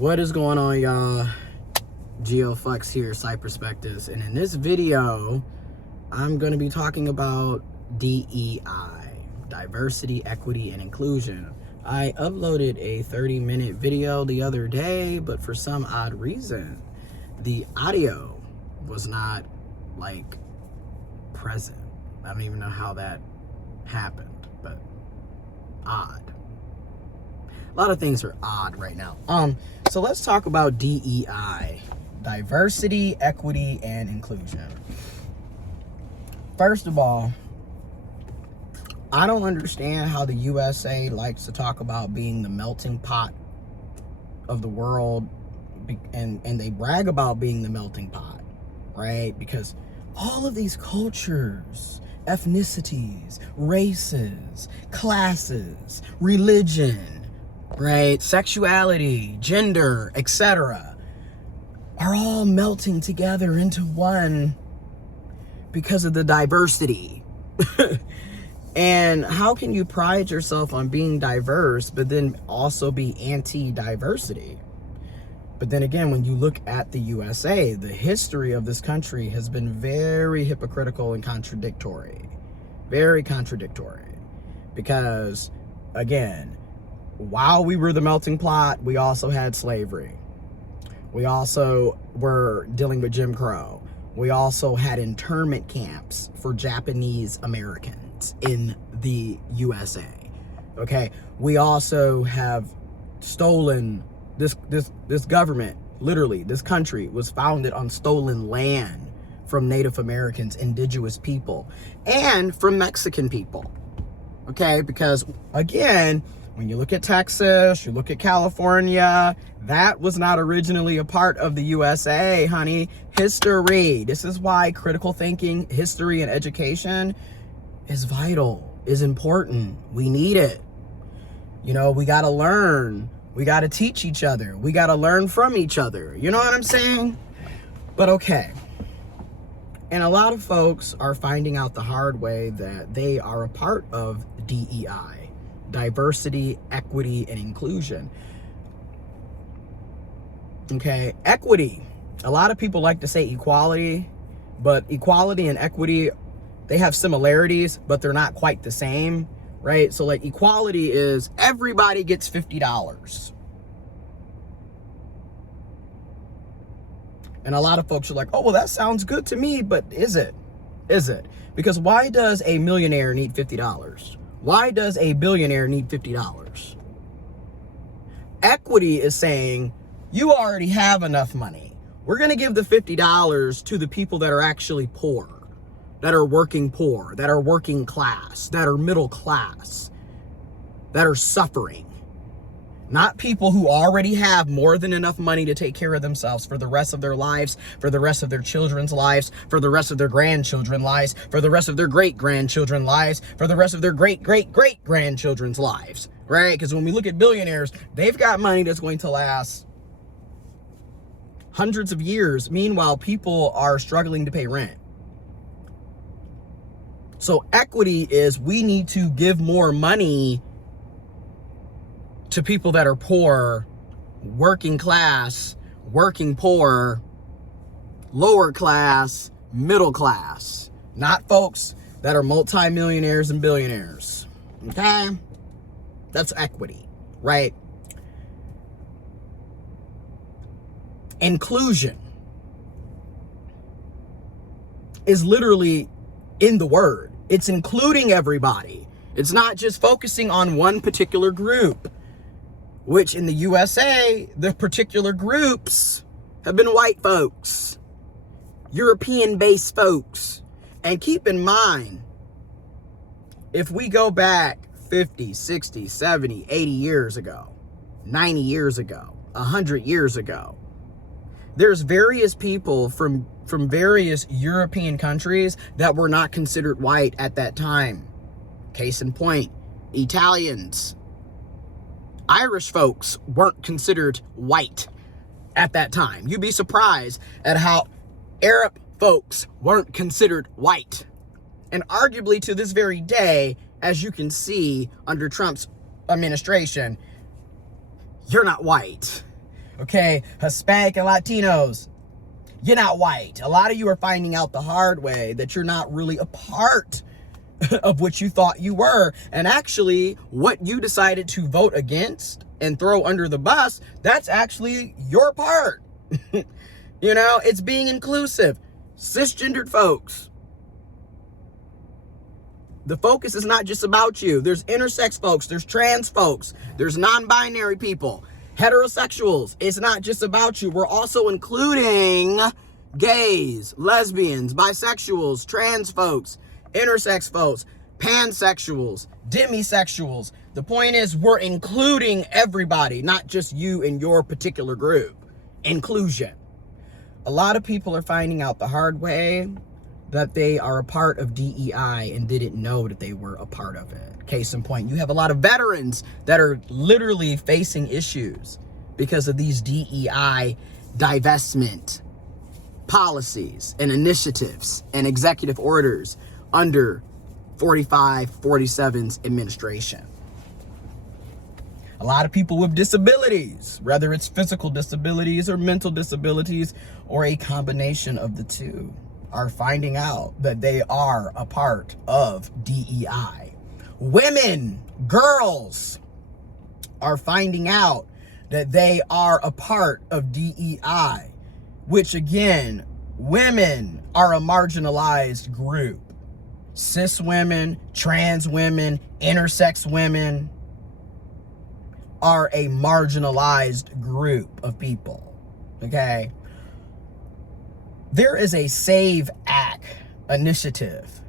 What is going on, y'all? GeoFlex here, Site Perspectives, and in this video I'm going to be talking about DEI, diversity, equity, and inclusion. I uploaded a 30-minute video the other day, but for some odd reason the audio was not present. I don't even know how that happened, but odd. A lot of things are odd right now. So let's talk about DEI, diversity, equity, and inclusion. First of all, I don't understand how the USA likes to talk about being the melting pot of the world, and they brag about being the melting pot, right? Because all of these cultures, ethnicities, races, classes, religion, right, sexuality, gender, etc., are all melting together into one because of the diversity. And how can you pride yourself on being diverse but then also be anti-diversity? But then again, when you look at the USA, the history of this country has been very hypocritical and contradictory. Very contradictory. Because, again, while we were the melting pot, we also had slavery. We also were dealing with Jim Crow. We also had internment camps for Japanese Americans in the USA. Okay, we also have stolen this government. Literally, this country was founded on stolen land from Native Americans, indigenous people, and from Mexican people. Okay, because again, when you look at Texas, you look at California, that was not originally a part of the USA, honey. History. This is why critical thinking, history, and education is vital, is important. We need it. You know, we got to learn. We got to teach each other. We got to learn from each other. You know what I'm saying? But okay. And a lot of folks are finding out the hard way that they are a part of DEI, diversity, equity, and inclusion. Okay, equity. A lot of people like to say equality, but equality and equity, they have similarities, but they're not quite the same, right? So like equality is everybody gets $50. And a lot of folks are like, oh, well, that sounds good to me, but is it? Is it? Because why does a millionaire need $50? Why does a billionaire need $50? Equity is saying, you already have enough money. We're going to give the $50 to the people that are actually poor, that are working poor, that are working class, that are middle class, that are suffering. Not people who already have more than enough money to take care of themselves for the rest of their lives, for the rest of their children's lives, for the rest of their grandchildren's lives, for the rest of their great-grandchildren's lives, for the rest of their great-great-great-grandchildren's lives, right? Because when we look at billionaires, they've got money that's going to last hundreds of years. Meanwhile, people are struggling to pay rent. So equity is we need to give more money to people that are poor, working class, working poor, lower class, middle class, not folks that are multimillionaires and billionaires. Okay? That's equity, right? Inclusion is literally in the word. It's including everybody. It's not just focusing on one particular group, which in the USA, the particular groups have been white folks, European-based folks. And keep in mind, if we go back 50, 60, 70, 80 years ago, 90 years ago, 100 years ago, there's various people from various European countries that were not considered white at that time. Case in point, Italians. Irish folks weren't considered white at that time. You'd be surprised at how Arab folks weren't considered white. And arguably to this very day, as you can see under Trump's administration, you're not white. Okay, Hispanic and Latinos, you're not white. A lot of you are finding out the hard way that you're not really a part of what you thought you were. And actually, what you decided to vote against and throw under the bus, that's actually your part. You know, it's being inclusive. Cisgendered folks. The focus is not just about you. There's intersex folks. There's trans folks. There's non-binary people. Heterosexuals. It's not just about you. We're also including gays, lesbians, bisexuals, trans folks, intersex folks, pansexuals, demisexuals. The point is we're including everybody, not just you and your particular group. Inclusion. A lot of people are finding out the hard way that they are a part of DEI and didn't know that they were a part of it. Case in point, you have a lot of veterans that are literally facing issues because of these DEI divestment policies and initiatives and executive orders under 45-47's administration. A lot of people with disabilities, whether it's physical disabilities or mental disabilities or a combination of the two, are finding out that they are a part of DEI. Women, girls are finding out that they are a part of DEI, which again, women are a marginalized group. Cis women, trans women, intersex women are a marginalized group of people, okay? There is a SAVE Act initiative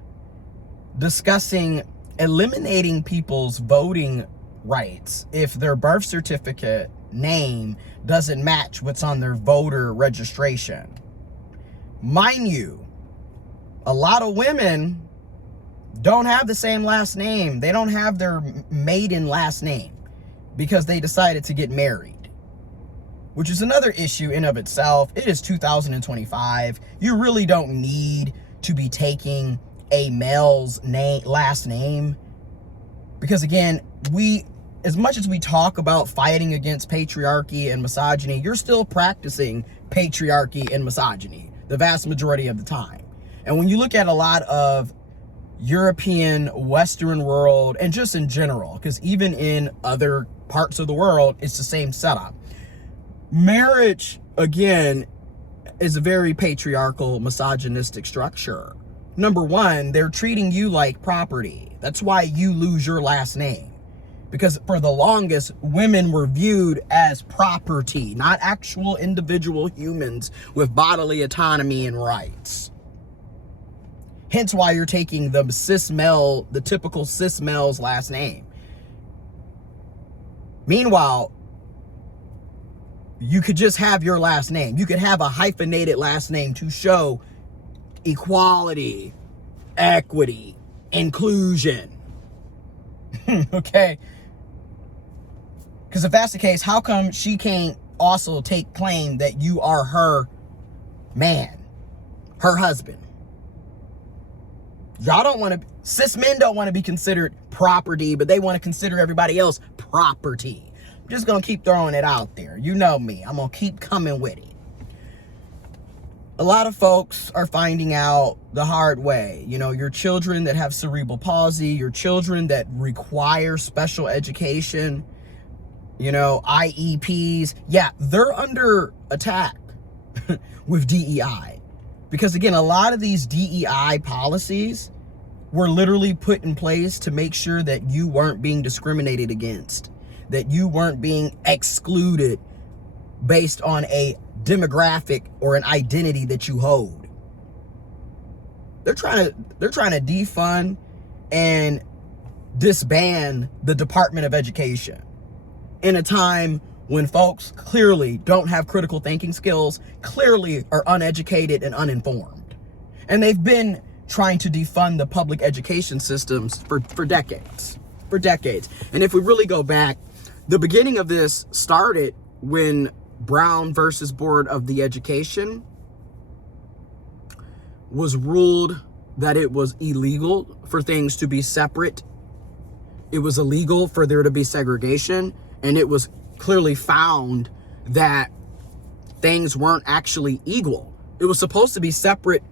discussing eliminating people's voting rights if their birth certificate name doesn't match what's on their voter registration. Mind you, a lot of women don't have the same last name. They don't have their maiden last name because they decided to get married, which is another issue in of itself. It is 2025. You really don't need to be taking a male's last name, because again, as much as we talk about fighting against patriarchy and misogyny, you're still practicing patriarchy and misogyny the vast majority of the time. And when you look at a lot of European, Western world, and just in general, because even in other parts of the world, it's the same setup. Marriage, again, is a very patriarchal, misogynistic structure. Number one, they're treating you like property. That's why you lose your last name. Because for the longest, women were viewed as property, not actual individual humans with bodily autonomy and rights. Hence why you're taking the typical cis male's last name. Meanwhile, you could just have your last name. You could have a hyphenated last name to show equality, equity, inclusion. Okay? Because if that's the case, how come she can't also take claim that you are her man, her husband? Y'all don't want to, cis men don't want to be considered property, but they want to consider everybody else property. I'm just going to keep throwing it out there. You know me. I'm going to keep coming with it. A lot of folks are finding out the hard way. You know, your children that have cerebral palsy, your children that require special education, you know, IEPs. Yeah, they're under attack with DEI. Because again, a lot of these DEI policies were literally put in place to make sure that you weren't being discriminated against, that you weren't being excluded based on a demographic or an identity that you hold. They're trying to defund and disband the Department of Education in a time when folks clearly don't have critical thinking skills, clearly are uneducated and uninformed. And they've been trying to defund the public education systems for decades. And if we really go back, the beginning of this started when Brown versus Board of the Education was ruled that it was illegal for things to be separate. It was illegal for there to be segregation, and it was clearly found that things weren't actually equal. It was supposed to be separate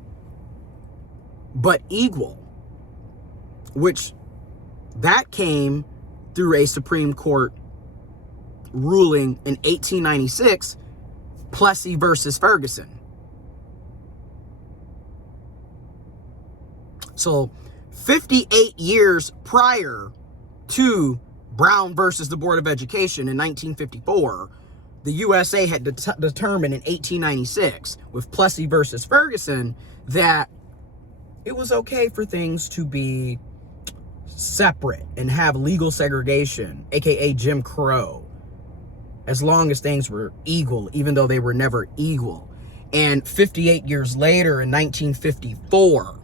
but equal, which that came through a Supreme Court ruling in 1896, Plessy versus Ferguson. So 58 years prior to Brown versus the Board of Education in 1954, the USA had determined in 1896 with Plessy versus Ferguson that it was okay for things to be separate and have legal segregation, aka Jim Crow, as long as things were equal, even though they were never equal. And 58 years later, in 1954,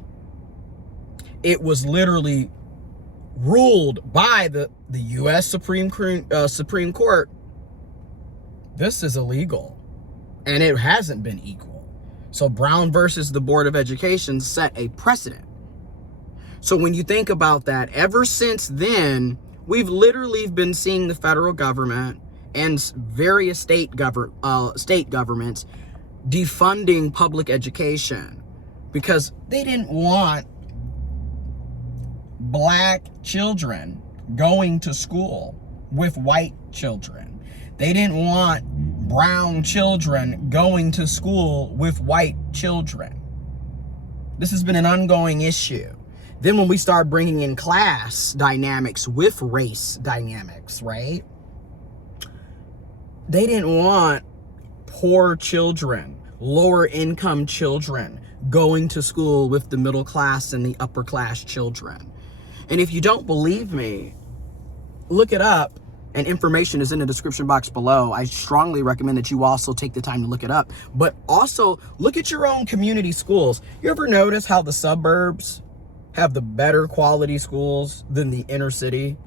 it was literally ruled by the U.S. Supreme Court, this is illegal, and it hasn't been equal. So Brown versus the Board of Education set a precedent. So when you think about that, ever since then, we've literally been seeing the federal government and various state governments defunding public education because they didn't want black children going to school with white children. They didn't want brown children going to school with white children. This has been an ongoing issue. Then when we start bringing in class dynamics with race dynamics, right? They didn't want poor children, lower income children going to school with the middle class and the upper class children. And if you don't believe me, look it up, and information is in the description box below. I strongly recommend that you also take the time to look it up, but also look at your own community schools. You ever notice how the suburbs have the better quality schools than the inner city,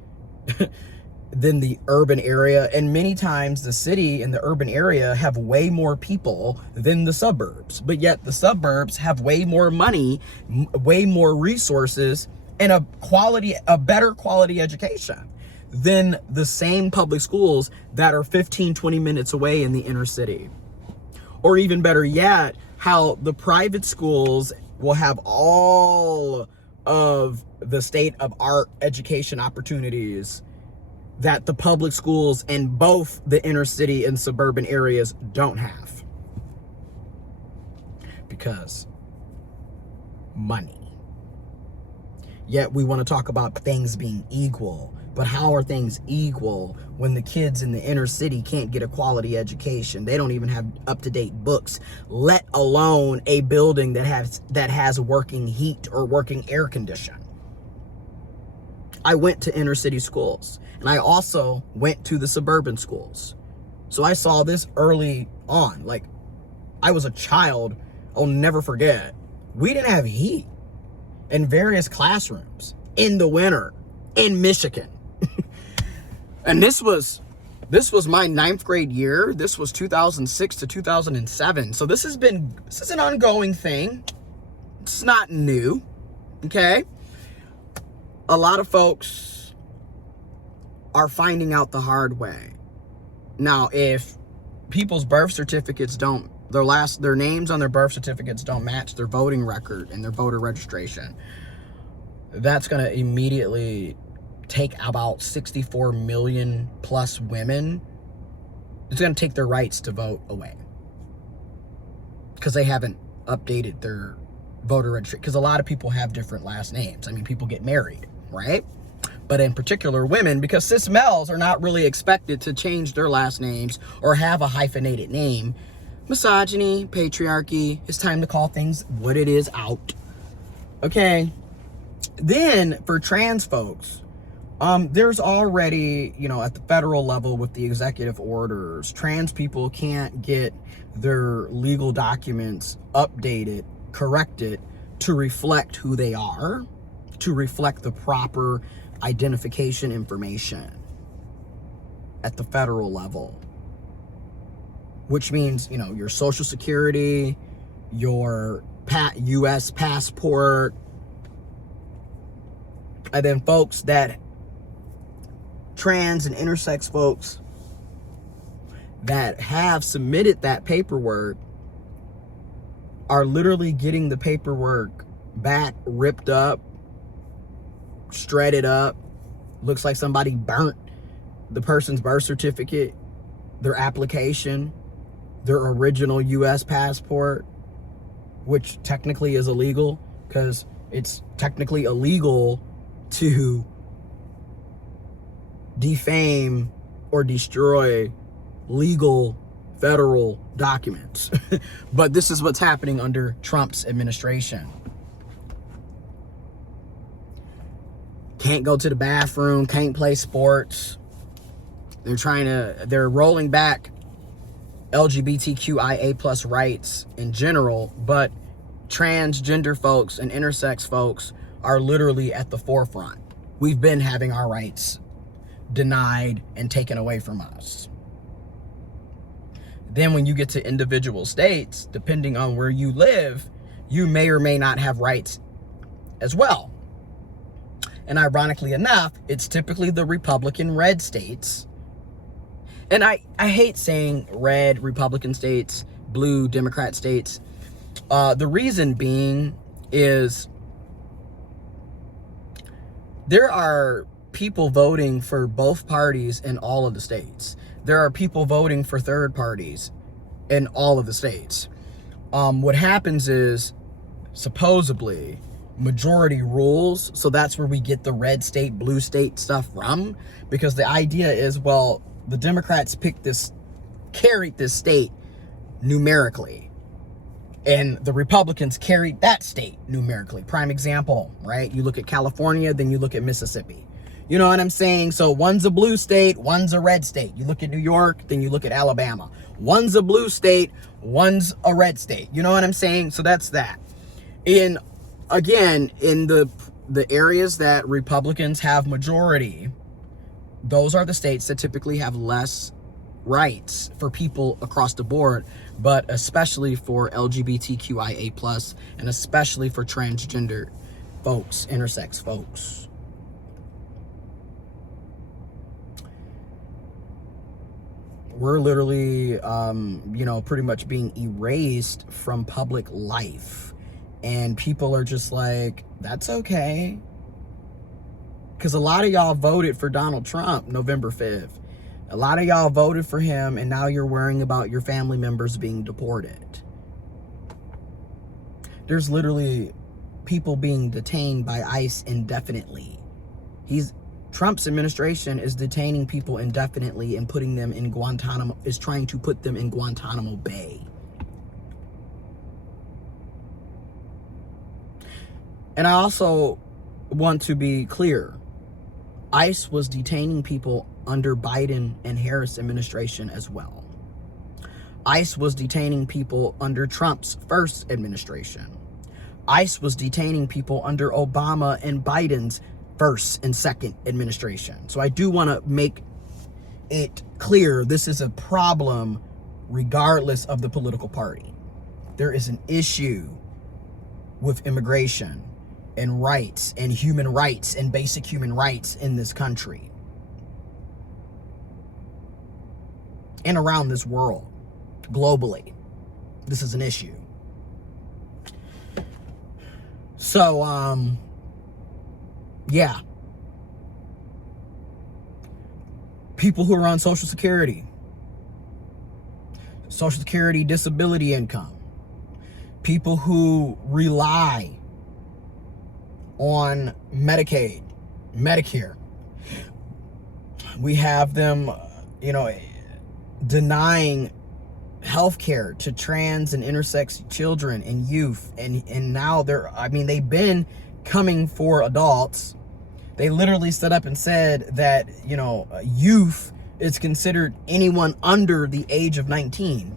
than the urban area? And many times the city and the urban area have way more people than the suburbs, but yet the suburbs have way more money, way more resources, and a better quality education than the same public schools that are 15, 20 minutes away in the inner city. Or even better yet, how the private schools will have all of the state-of-art education opportunities that the public schools in both the inner city and suburban areas don't have. Because money. Yet we want to talk about things being equal. But how are things equal when the kids in the inner city can't get a quality education? They don't even have up-to-date books, let alone a building that has working heat or working air condition. I went to inner city schools, and I also went to the suburban schools. So I saw this early on. Like, I was a child, I'll never forget. We didn't have heat in various classrooms in the winter in Michigan. And this was my 9th grade year. This was 2006 to 2007. So this is an ongoing thing. It's not new. Okay. A lot of folks are finding out the hard way. Now, if people's birth certificates their names on their birth certificates don't match their voting record and their voter registration, that's going to immediately take about 64 million plus women. It's going to take their rights to vote away because they haven't updated their voter registration. Because a lot of people have different last names. I mean, people get married, right? But in particular, women, because cis males are not really expected to change their last names or have a hyphenated name. Misogyny, patriarchy, it's time to call things what it is out. Okay. Then for trans folks, there's already, at the federal level with the executive orders, trans people can't get their legal documents updated, corrected to reflect who they are, to reflect the proper identification information at the federal level. Which means, your social security, your U.S. passport, and then folks that trans and intersex folks, that have submitted that paperwork are literally getting the paperwork back ripped up, shredded up. Looks like somebody burnt the person's birth certificate, their application, their original US passport, which technically is illegal because it's technically illegal to defame or destroy legal federal documents. But this is what's happening under Trump's administration. Can't go to the bathroom, can't play sports. They're rolling back LGBTQIA plus rights in general, but transgender folks and intersex folks are literally at the forefront. We've been having our rights denied and taken away from us. Then when you get to individual states, depending on where you live, you may or may not have rights as well. And ironically enough, it's typically the Republican red states. And I hate saying red Republican states, blue Democrat states. The reason being is there are people voting for both parties in all of the states. There are people voting for third parties in all of the states. What happens is, supposedly, majority rules. So that's where we get the red state, blue state stuff from. Because the idea is, well, the Democrats carried this state numerically. And the Republicans carried that state numerically. Prime example, right? You look at California, then you look at Mississippi. You know what I'm saying? So one's a blue state, one's a red state. You look at New York, then you look at Alabama. One's a blue state, one's a red state. You know what I'm saying? So that's that. Again, in the areas that Republicans have majority, those are the states that typically have less rights for people across the board, but especially for LGBTQIA+, and especially for transgender folks, intersex folks. We're literally, pretty much being erased from public life. And people are just like, that's okay. Because a lot of y'all voted for Donald Trump November 5th. A lot of y'all voted for him, and now you're worrying about your family members being deported. There's literally people being detained by ICE indefinitely. Trump's administration is detaining people indefinitely and putting them in trying to put them in Guantanamo Bay. And I also want to be clear. ICE was detaining people under Biden and Harris administration as well. ICE was detaining people under Trump's first administration. ICE was detaining people under Obama and Biden's first and second administration. So I do want to make it clear this is a problem regardless of the political party. There is an issue with immigration and rights and human rights and basic human rights in this country and around this world, globally. This is an issue. So, yeah. People who are on Social Security, disability income, people who rely on Medicaid, Medicare. We have them, denying health care to trans and intersex children and youth. And now they've been coming for adults. They literally stood up and said that, youth is considered anyone under the age of 19.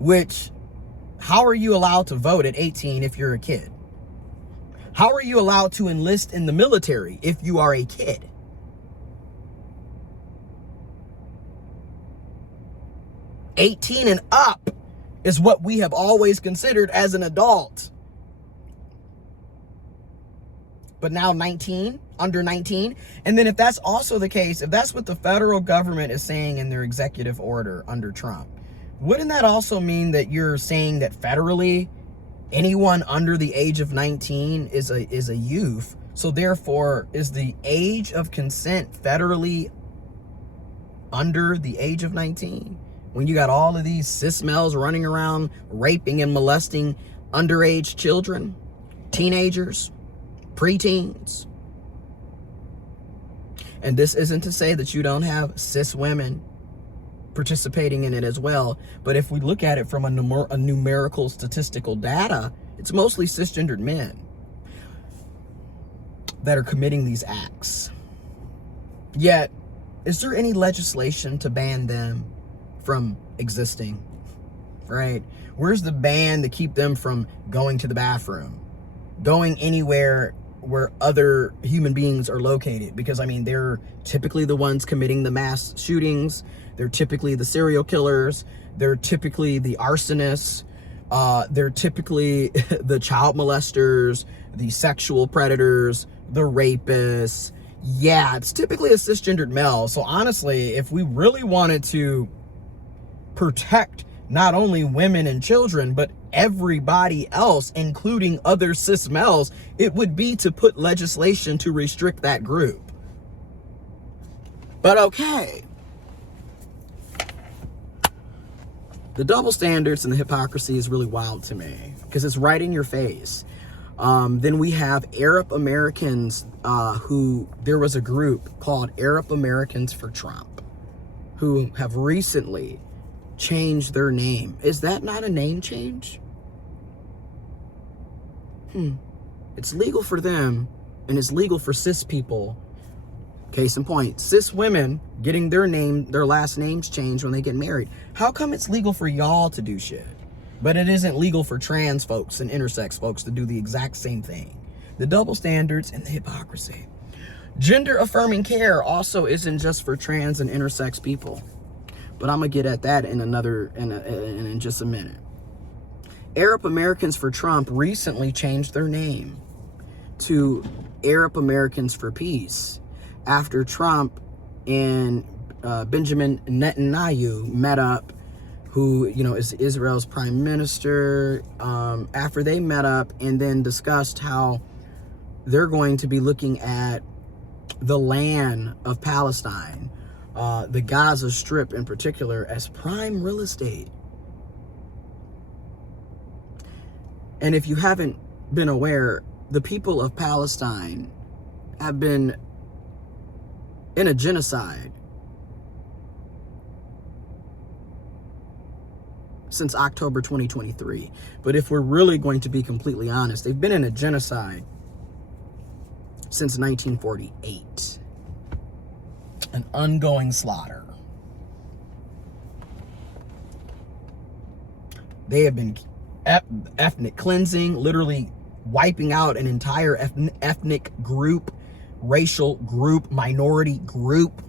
Which, how are you allowed to vote at 18 if you're a kid? How are you allowed to enlist in the military if you are a kid? $18 and up is what we have always considered as an adult. But now 19, under 19? And then if that's also the case, if that's what the federal government is saying in their executive order under Trump, wouldn't that also mean that you're saying that federally anyone under the age of 19 is a youth? So therefore, is the age of consent federally under the age of 19? When you got all of these cis males running around raping and molesting underage children, teenagers, preteens. And this isn't to say that you don't have cis women participating in it as well, but if we look at it from a numerical statistical data, it's mostly cisgendered men that are committing these acts. Yet, is there any legislation to ban them from existing? Right? Where's the ban to keep them from going to the bathroom, going anywhere where other human beings are located? Because I mean, they're typically the ones committing the mass shootings. They're typically the serial killers. They're typically the arsonists. They're typically the child molesters, the sexual predators, the rapists. Yeah, it's typically a cisgendered male. So honestly, if we really wanted to protect not only women and children, but everybody else, including other cis males, it would be to put legislation to restrict that group. But okay. The double standards and the hypocrisy is really wild to me because it's right in your face. Then we have Arab Americans who, there was a group called Arab Americans for Trump who have recently changed their name. Is that not a name change? It's legal for them and it's legal for cis people. Case in point, cis women getting their last names changed when they get married. How come it's legal for y'all to do shit, but it isn't legal for trans folks and intersex folks to do the exact same thing? The double standards and the hypocrisy. Gender affirming care also isn't just for trans and intersex people, but I'm gonna get at that in just a minute. Arab Americans for Trump recently changed their name to Arab Americans for Peace after Trump and Benjamin Netanyahu met up, who, you know, is Israel's prime minister, after they met up and then discussed how they're going to be looking at the land of Palestine, the Gaza Strip in particular, as prime real estate. And if you haven't been aware, the people of Palestine have been in a genocide since October 2023. But if we're really going to be completely honest, they've been in a genocide since 1948. An ongoing slaughter. They have been ethnic cleansing, literally wiping out an entire ethnic group, racial group, minority group,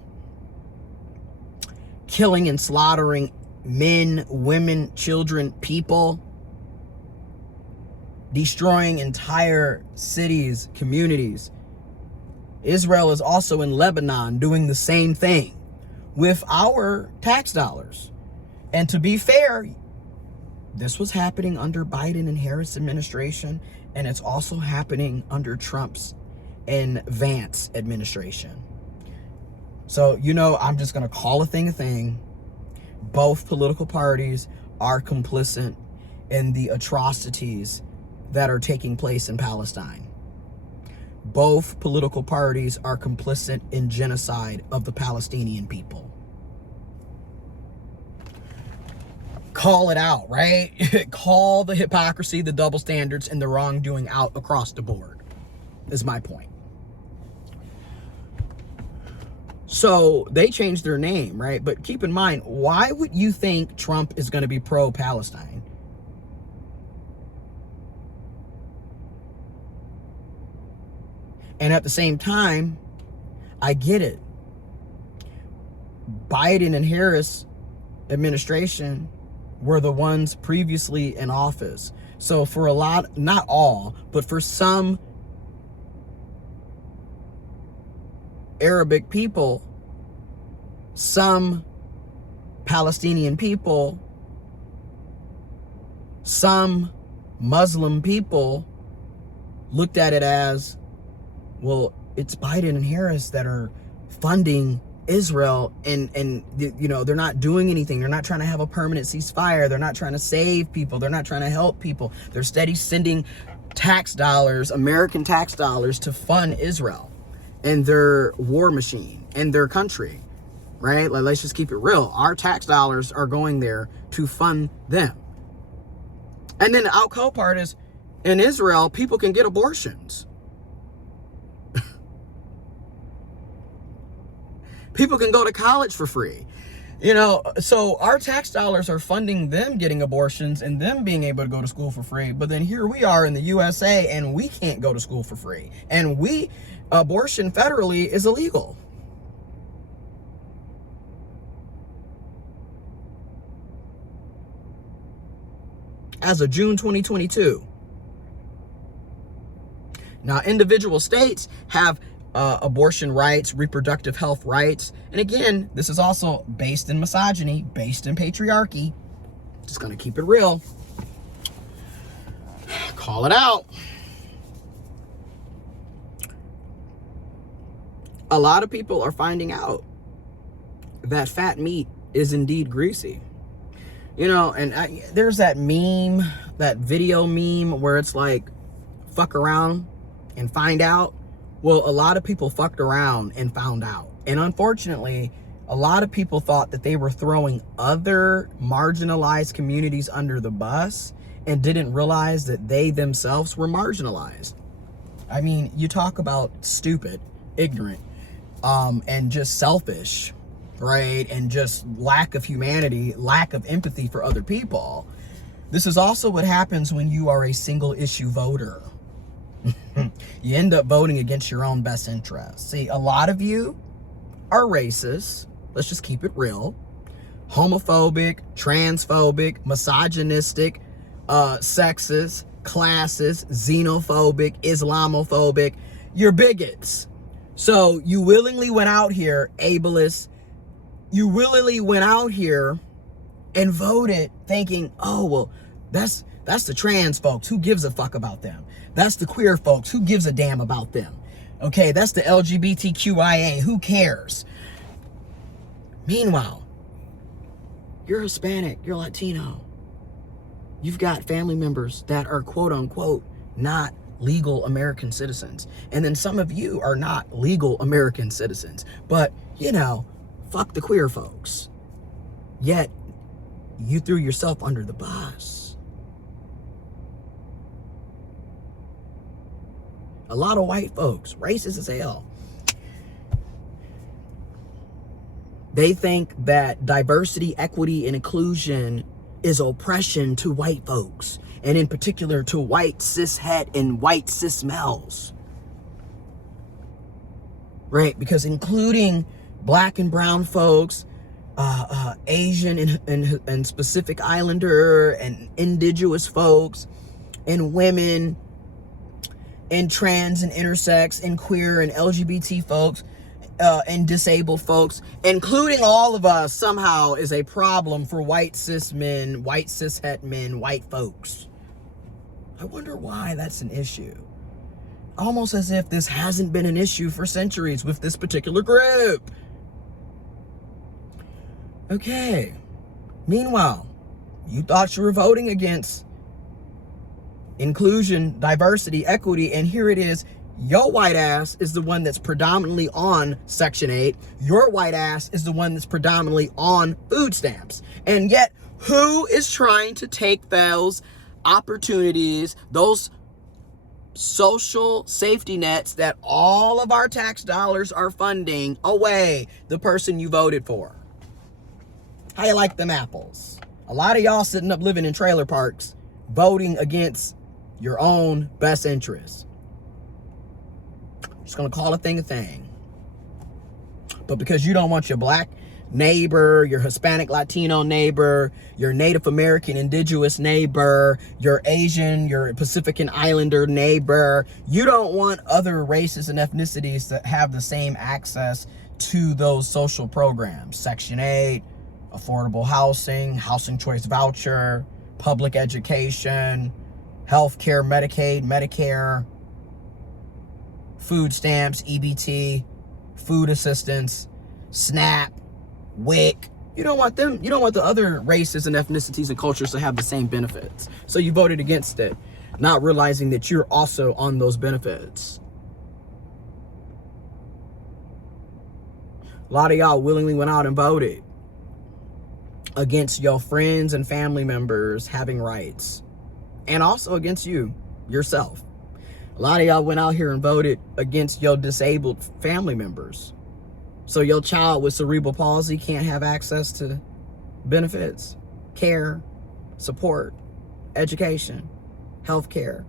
killing and slaughtering men, women, children, people, destroying entire cities, communities. Israel is also in Lebanon doing the same thing with our tax dollars. And to be fair, this was happening under Biden and Harris administration, and it's also happening under Trump's and Vance administration. So, you know, I'm just going to call a thing a thing. Both political parties are complicit in the atrocities that are taking place in Palestine. Both political parties are complicit in genocide of the Palestinian people. Call it out, right? Call the hypocrisy, the double standards, and the wrongdoing out across the board, is my point. So they changed their name, right? But keep in mind, why would you think Trump is going to be pro-Palestine? And at the same time, I get it. Biden and Harris administration were the ones previously in office. So for a lot, not all, but for some Arabic people, some Palestinian people, some Muslim people looked at it as, well, it's Biden and Harris that are funding Israel, and they're not doing anything. They're not trying to have a permanent ceasefire. They're not trying to save people. They're not trying to help people. They're steady sending tax dollars, American tax dollars, to fund Israel and their war machine and their country, right? Like, let's just keep it real. Our tax dollars are going there to fund them. And then the out-cold part is, in Israel, people can get abortions. People can go to college for free. So our tax dollars are funding them getting abortions and them being able to go to school for free. But then here we are in the USA and we can't go to school for free. And abortion federally is illegal. As of June 2022. Now, individual states have abortion rights, reproductive health rights. And again, this is also based in misogyny, based in patriarchy. Just gonna keep it real. Call it out. A lot of people are finding out that fat meat is indeed greasy. There's that meme, that video meme where it's like, fuck around and find out. Well, a lot of people fucked around and found out. And unfortunately, a lot of people thought that they were throwing other marginalized communities under the bus and didn't realize that they themselves were marginalized. I mean, you talk about stupid, ignorant, and just selfish, right? And just lack of humanity, lack of empathy for other people. This is also what happens when you are a single issue voter. You end up voting against your own best interests. See, a lot of you are racist. Let's just keep it real. Homophobic, transphobic, misogynistic, sexist, classist, xenophobic, Islamophobic. You're bigots. So you willingly went out here, ableist. You willingly went out here and voted thinking, oh, well, that's the trans folks. Who gives a fuck about them? That's the queer folks. Who gives a damn about them? Okay, that's the LGBTQIA. Who cares? Meanwhile, you're Hispanic, you're Latino. You've got family members that are quote unquote not legal American citizens. And then some of you are not legal American citizens. But, fuck the queer folks. Yet, you threw yourself under the bus. A lot of white folks, racist as hell, they think that diversity, equity, and inclusion is oppression to white folks, and in particular to white cis het and white cis males. Right? Because including black and brown folks, Asian and Pacific Islander and indigenous folks, and women, and trans and intersex and queer and LGBT folks, and disabled folks, including all of us, somehow is a problem for white cis men, white cis het men, white folks. I wonder why that's an issue. Almost as if this hasn't been an issue for centuries with this particular group. Okay. Meanwhile, you thought you were voting against inclusion, diversity, equity, and here it is. Your white ass is the one that's predominantly on Section 8. Your white ass is the one that's predominantly on food stamps. And yet, who is trying to take those opportunities, those social safety nets that all of our tax dollars are funding away? The person you voted for. How you like them apples? A lot of y'all sitting up living in trailer parks, voting against your own best interests. Just gonna call a thing a thing. But because you don't want your black neighbor, your Hispanic Latino neighbor, your Native American indigenous neighbor, your Asian, your Pacific Islander neighbor. You don't want other races and ethnicities to have the same access to those social programs. Section 8, affordable housing, housing choice voucher, public education, healthcare, Medicaid, Medicare, food stamps, EBT, food assistance, SNAP, WIC. You don't want them, you don't want the other races and ethnicities and cultures to have the same benefits. So you voted against it, not realizing that you're also on those benefits. A lot of y'all willingly went out and voted against your friends and family members having rights, and also against you, yourself. A lot of y'all went out here and voted against your disabled family members. So your child with cerebral palsy can't have access to benefits, care, support, education, health care.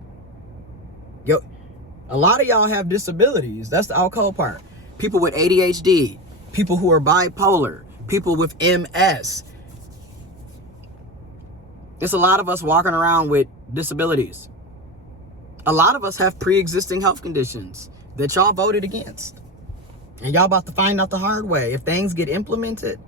A lot of y'all have disabilities. That's the alcohol part. People with ADHD, people who are bipolar, people with MS. There's a lot of us walking around with disabilities. A lot of us have pre-existing health conditions that y'all voted against. And y'all about to find out the hard way if things get implemented.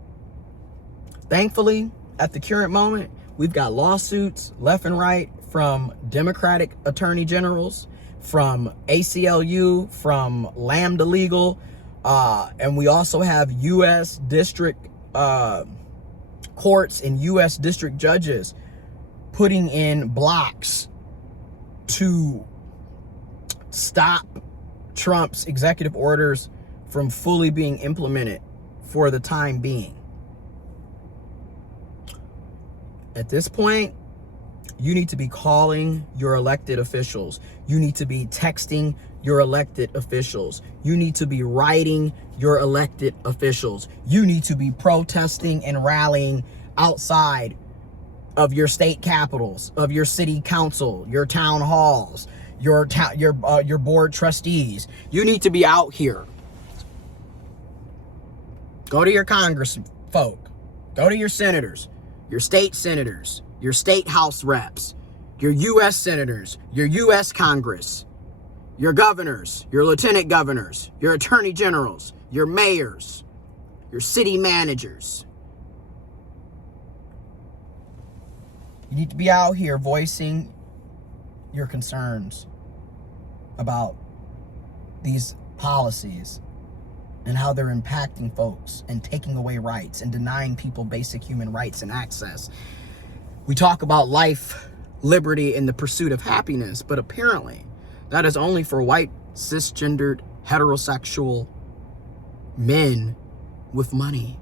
Thankfully, at the current moment, we've got lawsuits left and right from Democratic attorney generals, from ACLU, from Lambda Legal, and we also have U.S. district courts and U.S. district judges putting in blocks to stop Trump's executive orders from fully being implemented for the time being. At this point, you need to be calling your elected officials. You need to be texting your elected officials. You need to be writing your elected officials. You need to be protesting and rallying outside of your state capitals, of your city council, your town halls, your board trustees. You need to be out here. Go to your Congress folk. Go to your senators, your state senators, your state house reps, your U.S. senators, your U.S. Congress, your governors, your lieutenant governors, your attorney generals, your mayors, your city managers. You need to be out here voicing your concerns about these policies and how they're impacting folks and taking away rights and denying people basic human rights and access. We talk about life, liberty, and the pursuit of happiness, but apparently that is only for white, cisgendered, heterosexual men with money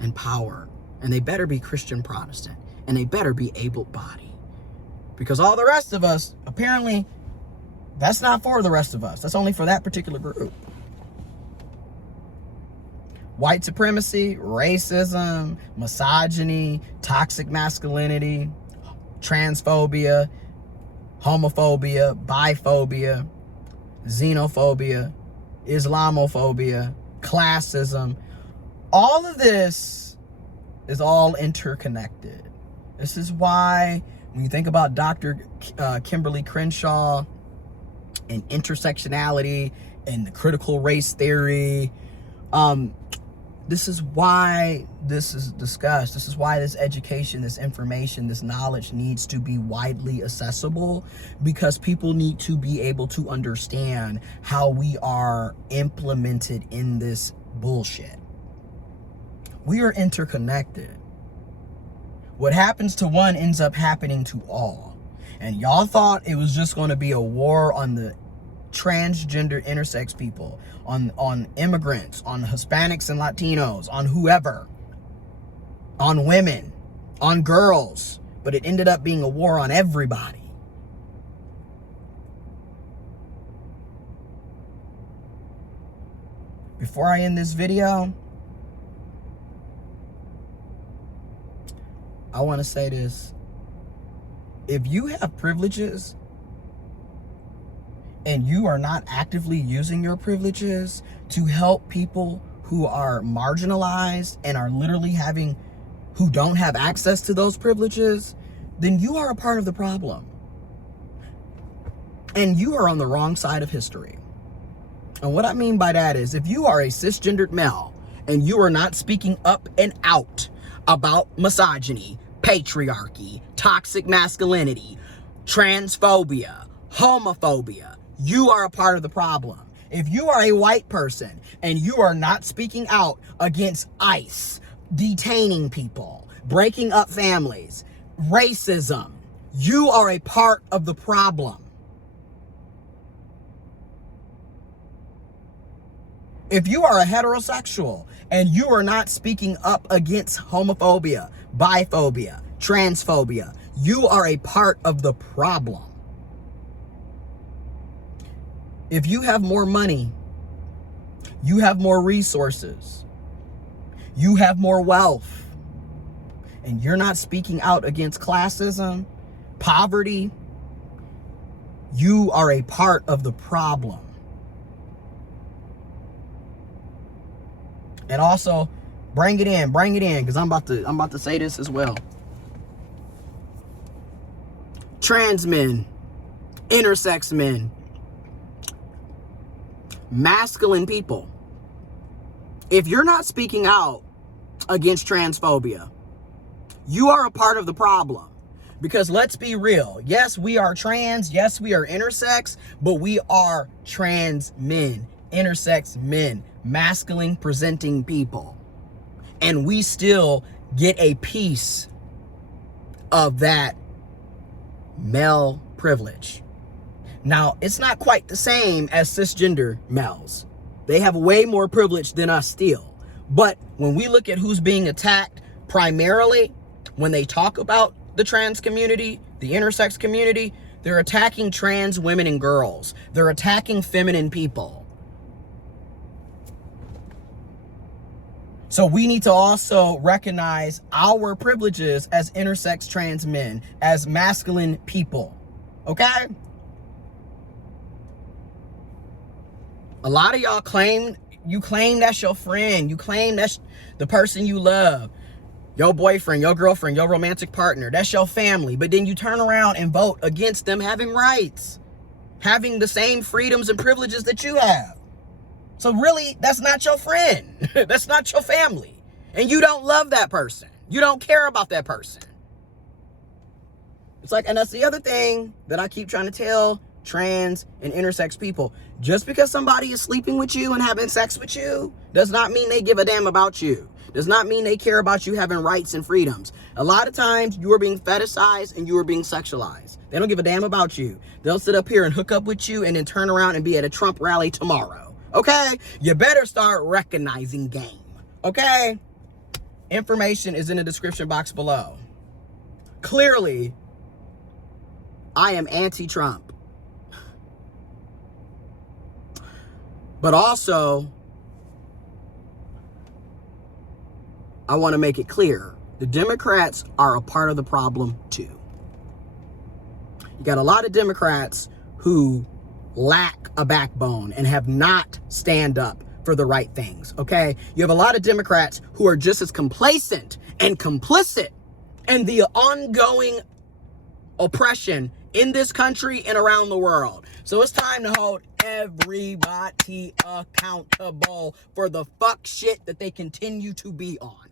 and power. And they better be Christian Protestant. And they better be able-bodied. Because all the rest of us, apparently, that's not for the rest of us. That's only for that particular group. White supremacy, racism, misogyny, toxic masculinity, transphobia, homophobia, biphobia, xenophobia, Islamophobia, classism. All of this is all interconnected. This is why when you think about Dr. Kimberly Crenshaw and intersectionality and the critical race theory, this is why this is discussed. This is why this education, this information, this knowledge needs to be widely accessible, because people need to be able to understand how we are implemented in this bullshit. We are interconnected. What happens to one ends up happening to all. And y'all thought it was just going to be a war on the transgender intersex people, on immigrants, on Hispanics and Latinos, on whoever, on women, on girls, but it ended up being a war on everybody. Before I end this video, I want to say this. If you have privileges and you are not actively using your privileges to help people who are marginalized and are literally who don't have access to those privileges, then you are a part of the problem. And you are on the wrong side of history. And what I mean by that is, if you are a cisgendered male and you are not speaking up and out about misogyny, patriarchy, toxic masculinity, transphobia, homophobia, you are a part of the problem. If you are a white person and you are not speaking out against ICE, detaining people, breaking up families, racism, you are a part of the problem. If you are a heterosexual and you are not speaking up against homophobia, biphobia, transphobia, you are a part of the problem. If you have more money, you have more resources, you have more wealth, and you're not speaking out against classism, poverty, you are a part of the problem. And also, bring it in, because I'm about to say this as well. Trans men, intersex men, masculine people. If you're not speaking out against transphobia, you are a part of the problem. Because let's be real. Yes, we are trans. Yes, we are intersex, but we are trans men, intersex men, masculine presenting people. And we still get a piece of that male privilege. Now, it's not quite the same as cisgender males. They have way more privilege than us still. But when we look at who's being attacked primarily, when they talk about the trans community, the intersex community, they're attacking trans women and girls. They're attacking feminine people. So we need to also recognize our privileges as intersex trans men, as masculine people, okay? A lot of y'all claim that's your friend. You claim that's the person you love, your boyfriend, your girlfriend, your romantic partner. That's your family. But then you turn around and vote against them having rights, having the same freedoms and privileges that you have. So really, that's not your friend. That's not your family. And you don't love that person. You don't care about that person. It's like, and that's the other thing that I keep trying to tell trans and intersex people. Just because somebody is sleeping with you and having sex with you does not mean they give a damn about you. Does not mean they care about you having rights and freedoms. A lot of times you are being fetishized and you are being sexualized. They don't give a damn about you. They'll sit up here and hook up with you and then turn around and be at a Trump rally tomorrow. Okay? You better start recognizing game. Okay? Information is in the description box below. Clearly, I am anti-Trump. But also, I want to make it clear, the Democrats are a part of the problem too. You got a lot of Democrats who lack a backbone and have not stand up for the right things, okay? You have a lot of Democrats who are just as complacent and complicit in the ongoing oppression in this country and around the world. So it's time to hold everybody accountable for the fuck shit that they continue to be on.